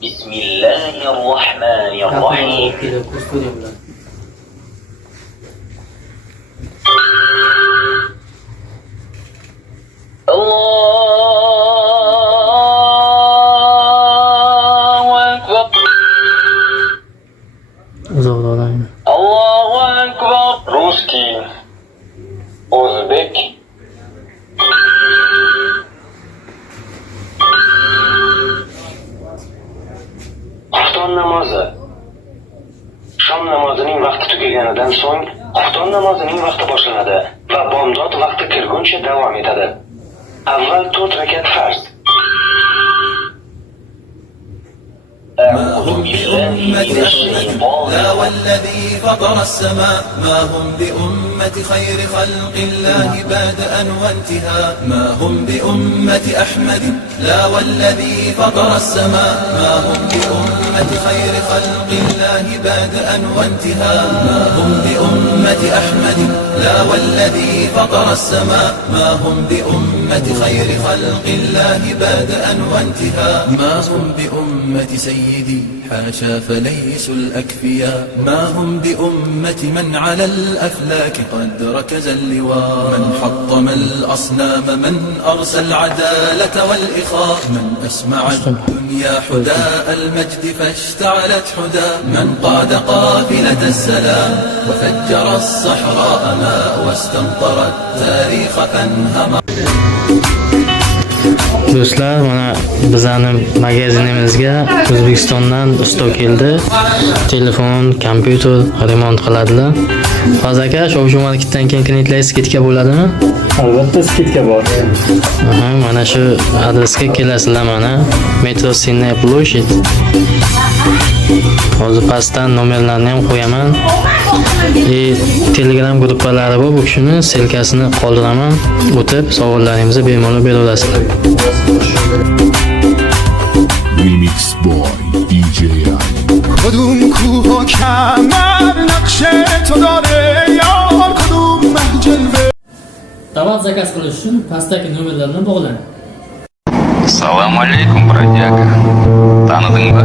Bismillahirrahmanirrahim. Allahu akbar. Allahu akbar. Русский, o'zbek, xufton namozi. Shom namozining vaqti tugaganidan so'ng xufton namozining vaqti boshlanadi va bomdod vaqti kirguncha davom etadi. Avval 4 rakat farz. ما هم بأمة أحمد لا والذي فطر السماء ما هم بأمة خير خلق الله بادئا وانتهاء ما هم بأمة أحمد لا والذي فطر السماء ما هم بأمة خير خلق الله بادئا وانتهاء ما هم بأمة أحمد لا والذي فطر السماء ما هم بأمة خير خلق الله بادئا وانتهاء ما هم بأمة سيدي حاشا فليسوا الأكفياء ما هم بأمة من على الأفلاك قد ركز اللواء من حطم الأصنام من أرسى العدالة والإخاء من أسمع الدنيا حداء المجد فاشتعلت حدا من قاد قافلة السلام وفجر الصحراء ماء واستمطر التاريخ فانهمر. Do'stlar, mana bizning magazinimizga O'zbekistondan usta keldi. Telefon, kompyuter remont qiladilar. Hozir aka, shu marketdan keyin klientlar skitka bo'ladimi? Albatta skitka bor. Mana shu adresga kelasizlar mana. Metro Sinay Ploshit. Hozir pastdan nomerlarni ham qo'yaman. Telegram gruppalari bor, bu kishini selkasini qoldiraman. O'tib savollaringizni bemalol beraverasizlar. Remix Boy DJ کدوم کوه و کمر نقش تو داره یار کدوم محجلوه Tovar zakaz qilish uchun pastdagi nomerlarni bog'lang. Assalomu alaykum, brodiyaga. Tanidingmi?